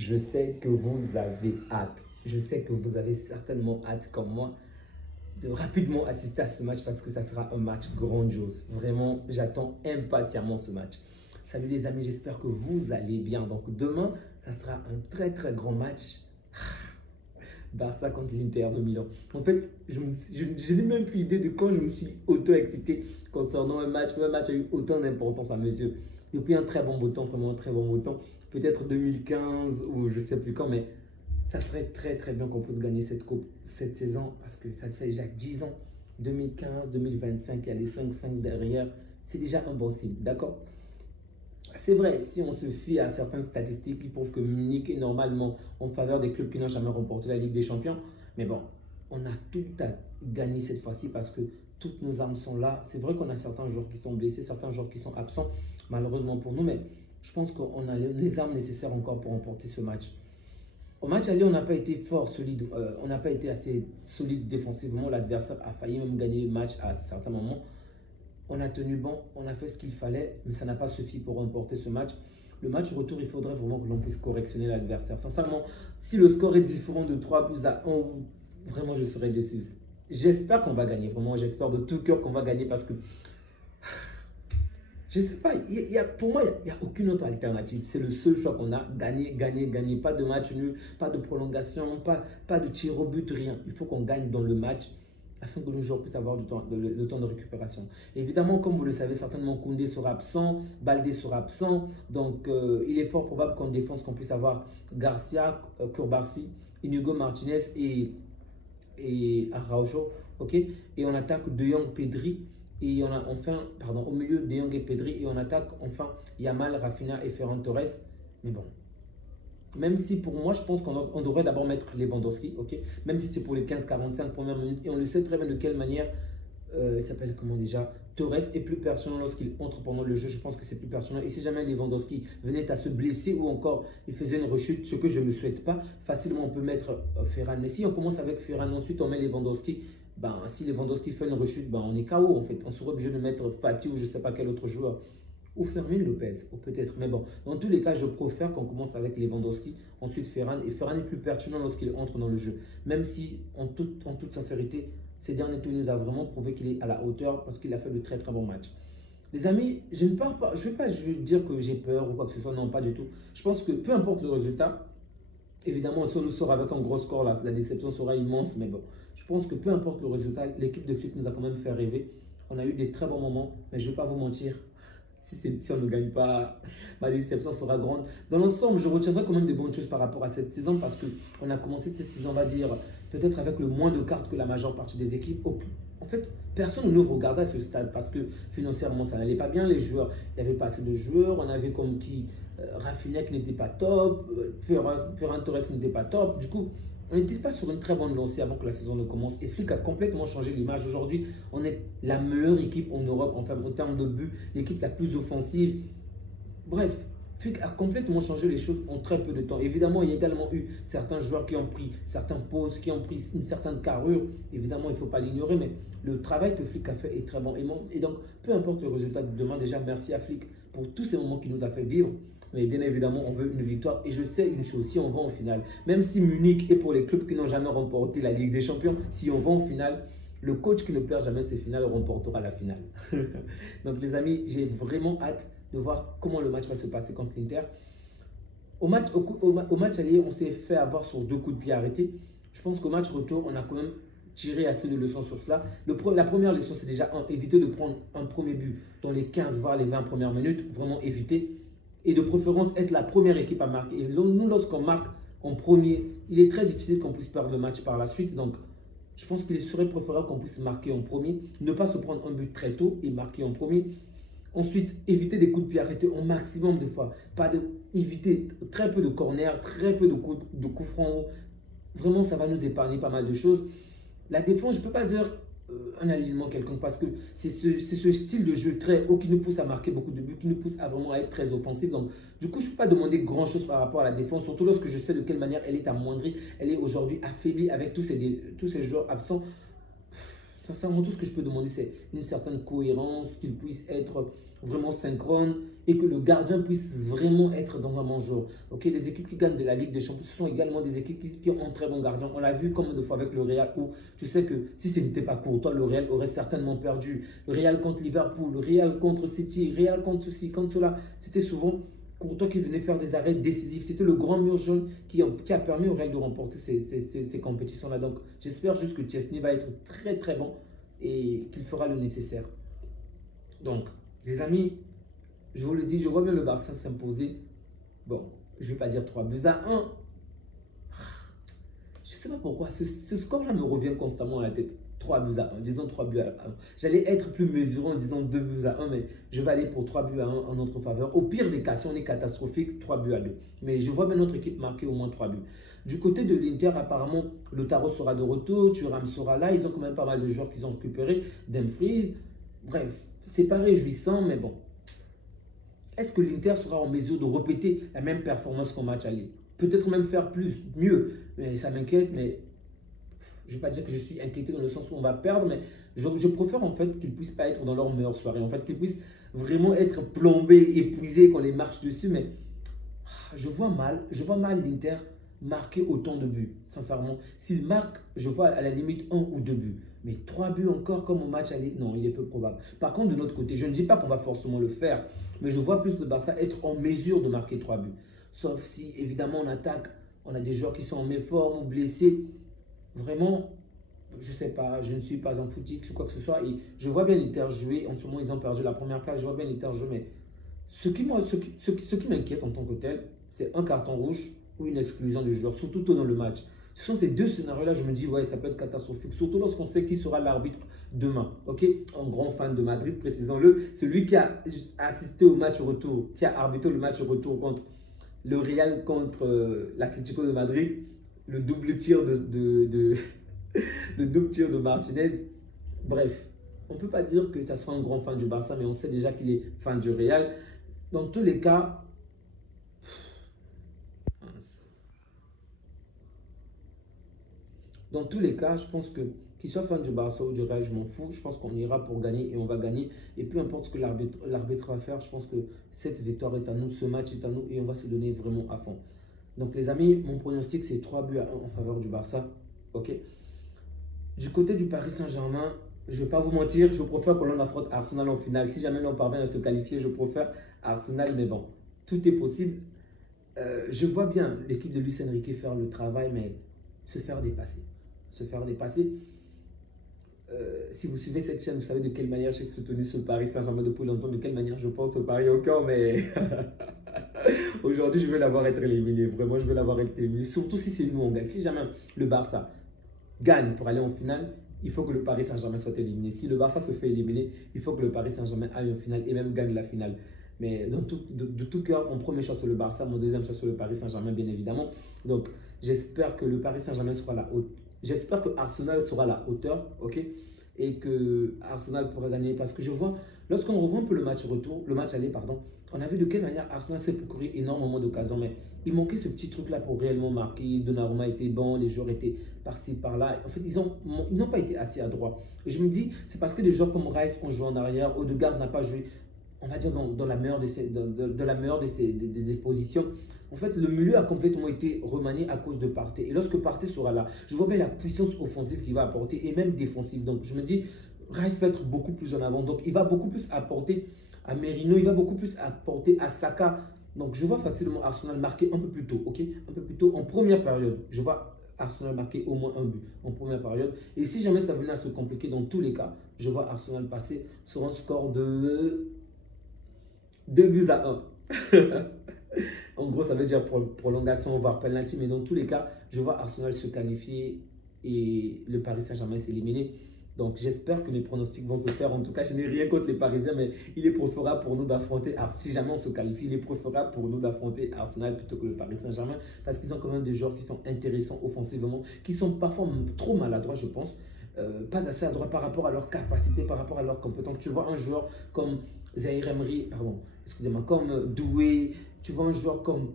Je sais que vous avez hâte. Je sais que vous avez certainement hâte, comme moi, de rapidement assister à ce match parce que ça sera un match grandiose. Vraiment, j'attends impatiemment ce match. Salut les amis, j'espère que vous allez bien. Donc demain, ça sera un très très grand match. Barça contre l'Inter de Milan. En fait, je n'ai même plus idée de quand je me suis auto-excité concernant un match. Un match a eu autant d'importance à mes yeux. Depuis un très bon bout de temps, vraiment un très bon bout de temps. Peut-être 2015 ou je ne sais plus quand, mais ça serait très très bien qu'on puisse gagner cette coupe cette saison parce que ça fait déjà 10 ans. 2015, 2025, il y a les 5-5 derrière. C'est déjà un bon signe, d'accord? C'est vrai, si on se fie à certaines statistiques qui prouvent que Munich est normalement en faveur des clubs qui n'ont jamais remporté la Ligue des Champions. Mais bon, on a tout à gagner cette fois-ci parce que toutes nos armes sont là. C'est vrai qu'on a certains joueurs qui sont blessés, certains joueurs qui sont absents, malheureusement pour nous. Mais je pense qu'on a les armes nécessaires encore pour remporter ce match. Au match aller, on n'a pas été fort, solide. On n'a pas été assez solide défensivement. L'adversaire a failli même gagner le match à certains moments. On a tenu bon, on a fait ce qu'il fallait, mais ça n'a pas suffi pour remporter ce match. Le match retour, il faudrait vraiment que l'on puisse correctionner l'adversaire. Sincèrement, si le score est différent de 3-1, vraiment, je serais déçu. J'espère qu'on va gagner, vraiment, j'espère de tout cœur qu'on va gagner parce que, je ne sais pas, pour moi, il n'y a aucune autre alternative. C'est le seul choix qu'on a, gagner, gagner, gagner. Pas de match nul, pas de prolongation, pas de tir au but, rien. Il faut qu'on gagne dans le match afin que nos joueurs puissent avoir le temps de récupération. Évidemment, comme vous le savez, certainement Koundé sera absent, Baldé sera absent, donc il est fort probable qu'en défense, qu'on puisse avoir Garcia, Kourbassi, Inigo Martinez et Araujo, ok? Et on attaque De Jong, Pedri, et on a enfin, pardon, au milieu De Jong et Pedri, et on attaque enfin Yamal, Rafinha et Ferran Torres, mais bon. Même si pour moi, je pense qu'on devrait d'abord mettre Lewandowski, ok? Même si c'est pour les 15-45 premières minutes. Et on le sait très bien de quelle manière, il s'appelle comment déjà? Torres est plus pertinent lorsqu'il entre pendant le jeu. Je pense que c'est plus pertinent. Et si jamais Lewandowski venait à se blesser ou encore il faisait une rechute, ce que je ne souhaite pas, facilement on peut mettre Ferran. Mais si on commence avec Ferran, ensuite on met Lewandowski, ben, si Lewandowski fait une rechute, ben, on est KO en fait. On serait obligé de mettre Fati ou je ne sais pas quel autre joueur. Ou Fermin Lopez, ou peut-être. Mais bon, dans tous les cas, je préfère qu'on commence avec Lewandowski, ensuite Ferran. Et Ferran est plus pertinent lorsqu'il entre dans le jeu. Même si, en toute sincérité, ces derniers tours, il nous a vraiment prouvé qu'il est à la hauteur parce qu'il a fait de très très bons matchs. Les amis, je ne parle pas, je ne vais pas dire que j'ai peur ou quoi que ce soit, non, pas du tout. Je pense que peu importe le résultat, évidemment, si on nous sort avec un gros score, la déception sera immense, mais bon, je pense que peu importe le résultat, l'équipe de Flick nous a quand même fait rêver. On a eu des très bons moments, mais je ne vais pas vous mentir. Si on ne gagne pas, ma déception sera grande. Dans l'ensemble, je retiendrai quand même de bonnes choses par rapport à cette saison parce qu'on a commencé cette saison, on va dire, peut-être avec le moins de cartes que la majeure partie des équipes. En fait, personne ne nous regardait à ce stade parce que financièrement, ça n'allait pas bien. Les joueurs, il n'y avait pas assez de joueurs. On avait comme qui Rafinha qui n'était pas top, Ferran Torres n'était pas top. Du coup, on n'était pas sur une très bonne lancée avant que la saison ne commence. Et Flick a complètement changé l'image. Aujourd'hui, on est la meilleure équipe en Europe, enfin, en termes de buts, l'équipe la plus offensive. Bref, Flick a complètement changé les choses en très peu de temps. Évidemment, il y a également eu certains joueurs qui ont pris certains postes, qui ont pris une certaine carrure. Évidemment, il ne faut pas l'ignorer, mais le travail que Flick a fait est très bon. Et donc, peu importe le résultat de demain, déjà, merci à Flick pour tous ces moments qu'il nous a fait vivre. Mais bien évidemment, on veut une victoire. Et je sais une chose, si on va en finale, même si Munich est pour les clubs qui n'ont jamais remporté la Ligue des Champions, si on va en finale, le coach qui ne perd jamais ses finales remportera la finale. Donc les amis, j'ai vraiment hâte de voir comment le match va se passer contre l'Inter. Au match aller, on s'est fait avoir sur 2 coups de pied arrêtés. Je pense qu'au match retour, on a quand même tiré assez de leçons sur cela. La première leçon, c'est déjà éviter de prendre un premier but dans les 15 voire les 20 premières minutes. Vraiment éviter. Et de préférence être la première équipe à marquer. Et nous, lorsqu'on marque en premier, il est très difficile qu'on puisse perdre le match par la suite. Donc, je pense qu'il serait préférable qu'on puisse marquer en premier, ne pas se prendre un but très tôt et marquer en premier. Ensuite, éviter des coups de pied arrêtés au maximum de fois. Éviter très peu de corners, très peu de coups francs. Vraiment, ça va nous épargner pas mal de choses. La défense, je ne peux pas dire un alignement quelconque parce que c'est ce style de jeu très haut qui nous pousse à marquer beaucoup de buts, qui nous pousse à vraiment être très offensif. Donc, du coup, je ne peux pas demander grand-chose par rapport à la défense, surtout lorsque je sais de quelle manière elle est amoindrie. Elle est aujourd'hui affaiblie avec tous ces joueurs absents. Sincèrement, tout ce que je peux demander, c'est une certaine cohérence, qu'il puisse être vraiment synchrone et que le gardien puisse vraiment être dans un bon jour. Ok, les équipes qui gagnent de la Ligue des Champions, ce sont également des équipes qui ont un très bon gardien. On l'a vu combien de fois avec le Real où tu sais que si ce n'était pas Courtois, le Real aurait certainement perdu. Le Real contre Liverpool, le Real contre City, le Real contre ceci, contre cela. C'était souvent Courtois qui venait faire des arrêts décisifs. C'était le grand mur jaune qui a permis au Real de remporter ces compétitions-là. Donc, j'espère juste que Chesney va être très très bon et qu'il fera le nécessaire. Donc, les amis, je vous le dis, je vois bien le Barça s'imposer. Bon, je ne vais pas dire 3-1. Je ne sais pas pourquoi, ce score-là me revient constamment à la tête. 3-1, disons 3-1. J'allais être plus mesuré en disant 2-1, mais je vais aller pour 3-1 en notre faveur. Au pire des cas, si on est catastrophique, 3-2. Mais je vois bien notre équipe marquer au moins 3 buts. Du côté de l'Inter, apparemment, Lautaro sera de retour, Thuram sera là. Ils ont quand même pas mal de joueurs qu'ils ont récupérés. Dumfries, bref, c'est pas réjouissant, mais bon. Est-ce que l'Inter sera en mesure de répéter la même performance qu'au match aller? Peut-être même faire plus, mieux. Mais ça m'inquiète, mais je ne vais pas dire que je suis inquiété dans le sens où on va perdre, mais je préfère en fait qu'ils ne puissent pas être dans leur meilleure soirée. En fait, qu'ils puissent vraiment être plombés, épuisés quand on les marche dessus. Mais je vois mal l'Inter marquer autant de buts, sincèrement. S'il marque, je vois à la limite 1 ou 2 buts. Mais 3 buts encore comme au match aller, non, il est peu probable. Par contre, de notre côté, je ne dis pas qu'on va forcément le faire, mais je vois plus le Barça être en mesure de marquer 3 buts. Sauf si, évidemment, on attaque, on a des joueurs qui sont en méforme ou blessés. Vraiment, je ne sais pas, je ne suis pas en footix ou quoi que ce soit. Et je vois bien l'Inter jouer. En ce moment, ils ont perdu la première place. Je vois bien l'Inter jouer. Mais ce qui m'inquiète en tant que tel, c'est un carton rouge ou une exclusion du joueur, surtout tôt dans le match. Ce sont ces deux scénarios-là, je me dis, ouais, ça peut être catastrophique. Surtout lorsqu'on sait qui sera l'arbitre demain. Ok, un grand fan de Madrid, précisons-le. Celui qui a assisté au match retour, qui a arbitré le match retour contre le Real, contre l'Atlético de Madrid. Le double tir le double tir de Martinez. Bref, on ne peut pas dire que ça soit un grand fan du Barça, mais on sait déjà qu'il est fan du Real. Dans tous les cas, je pense que qu'il soit fan du Barça ou du Real, je m'en fous. Je pense qu'on ira pour gagner et on va gagner. Et peu importe ce que l'arbitre va faire, je pense que cette victoire est à nous, ce match est à nous et on va se donner vraiment à fond. Donc les amis, mon pronostic c'est 3-1 en faveur du Barça. Ok. Du côté du Paris Saint-Germain, je ne vais pas vous mentir, je préfère que l'on affronte Arsenal en finale. Si jamais l'on parvient à se qualifier, je préfère Arsenal, mais bon, tout est possible. Je vois bien l'équipe de Luis Enrique faire le travail, mais se faire dépasser. Se faire dépasser. Si vous suivez cette chaîne, vous savez de quelle manière j'ai soutenu ce Paris Saint-Germain depuis longtemps, de quelle manière je porte ce pari au cœur, mais aujourd'hui, je veux l'avoir être éliminé. Vraiment, je veux l'avoir été éliminé. Surtout si c'est nous, on gagne. Si jamais le Barça gagne pour aller en finale, il faut que le Paris Saint-Germain soit éliminé. Si le Barça se fait éliminer, il faut que le Paris Saint-Germain aille en finale et même gagne la finale. Mais de tout cœur, mon premier choix c'est le Barça, mon deuxième choix c'est le Paris Saint-Germain, bien évidemment. Donc, j'espère que le Paris Saint-Germain sera là. J'espère que Arsenal sera à la hauteur, ok? Et que Arsenal pourra gagner. Parce que je vois, lorsqu'on revoit un peu le match retour, le match aller, pardon, on a vu de quelle manière Arsenal s'est procuré énormément d'occasions. Mais il manquait ce petit truc-là pour réellement marquer. Donnarumma était bon, les joueurs étaient par-ci, par-là. En fait, ils n'ont pas été assez adroits. Et je me dis, c'est parce que des joueurs comme Rice ont joué en arrière, Odegaard n'a pas joué, on va dire, dans la meilleure des positions. En fait, le milieu a complètement été remanié à cause de Partey. Et lorsque Partey sera là, je vois bien la puissance offensive qu'il va apporter et même défensive. Donc, je me dis, Rice va être beaucoup plus en avant. Donc, il va beaucoup plus apporter à Merino, il va beaucoup plus apporter à Saka. Donc, je vois facilement Arsenal marquer un peu plus tôt, ok? Un peu plus tôt en première période. Je vois Arsenal marquer au moins un but en première période. Et si jamais ça venait à se compliquer dans tous les cas, je vois Arsenal passer sur un score de 2-1. En gros, ça veut dire prolongation, voire penalty. Mais dans tous les cas, je vois Arsenal se qualifier et le Paris Saint-Germain s'éliminer. Donc, j'espère que mes pronostics vont se faire. En tout cas, je n'ai rien contre les Parisiens, mais il est préférable pour nous d'affronter, si jamais on se qualifie, il est préférable pour nous d'affronter Arsenal plutôt que le Paris Saint-Germain, parce qu'ils ont quand même des joueurs qui sont intéressants offensivement, qui sont parfois trop maladroits, je pense, pas assez adroits par rapport à leur capacité, par rapport à leurs compétences. Tu vois un joueur comme Zaïre Emery, pardon, excusez-moi, comme Doué, tu vois un joueur comme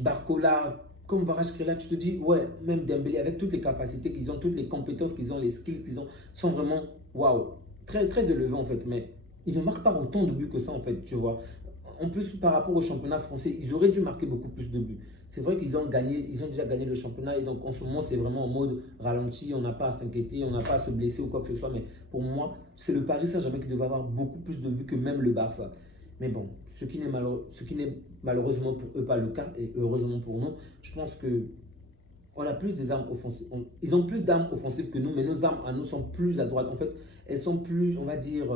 Barcola, comme Kvaratskhelia, tu te dis, ouais, même Dembélé, avec toutes les capacités qu'ils ont, toutes les compétences qu'ils ont, les skills qu'ils ont, sont vraiment, waouh, très, très élevés en fait. Mais ils ne marquent pas autant de buts que ça en fait, tu vois. En plus, par rapport au championnat français, ils auraient dû marquer beaucoup plus de buts. C'est vrai qu'ils ont gagné, ils ont déjà gagné le championnat et donc en ce moment, c'est vraiment en mode ralenti. On n'a pas à s'inquiéter, on n'a pas à se blesser ou quoi que ce soit. Mais pour moi, c'est le Paris Saint-Germain qui devait avoir beaucoup plus de buts que même le Barça. Mais bon, ce qui n'est malheureusement pour eux pas le cas et heureusement pour nous, je pense que on a plus des armes offensives. Ils ont plus d'armes offensives que nous, mais nos armes à nous sont plus à droite. En fait, elles sont plus, on va dire,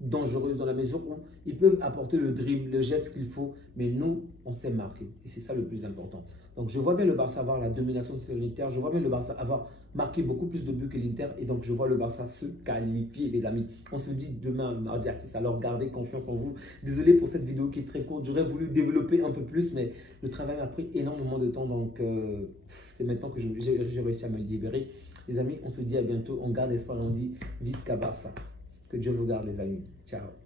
dangereuses dans la mesure où ils peuvent apporter le dribble, le geste qu'il faut, mais nous, on sait marquer. Et c'est ça le plus important. Donc, je vois bien le Barça avoir la domination de l'Inter. Je vois bien le Barça avoir marqué beaucoup plus de buts que l'Inter. Et donc, je vois le Barça se qualifier, les amis. On se dit demain, mardi à 6. Alors, gardez confiance en vous. Désolé pour cette vidéo qui est très courte. J'aurais voulu développer un peu plus, mais le travail m'a pris énormément de temps. Donc, c'est maintenant que j'ai réussi à me libérer. Les amis, on se dit à bientôt. On garde espoir et on dit Visca Barça. Que Dieu vous garde, les amis. Ciao.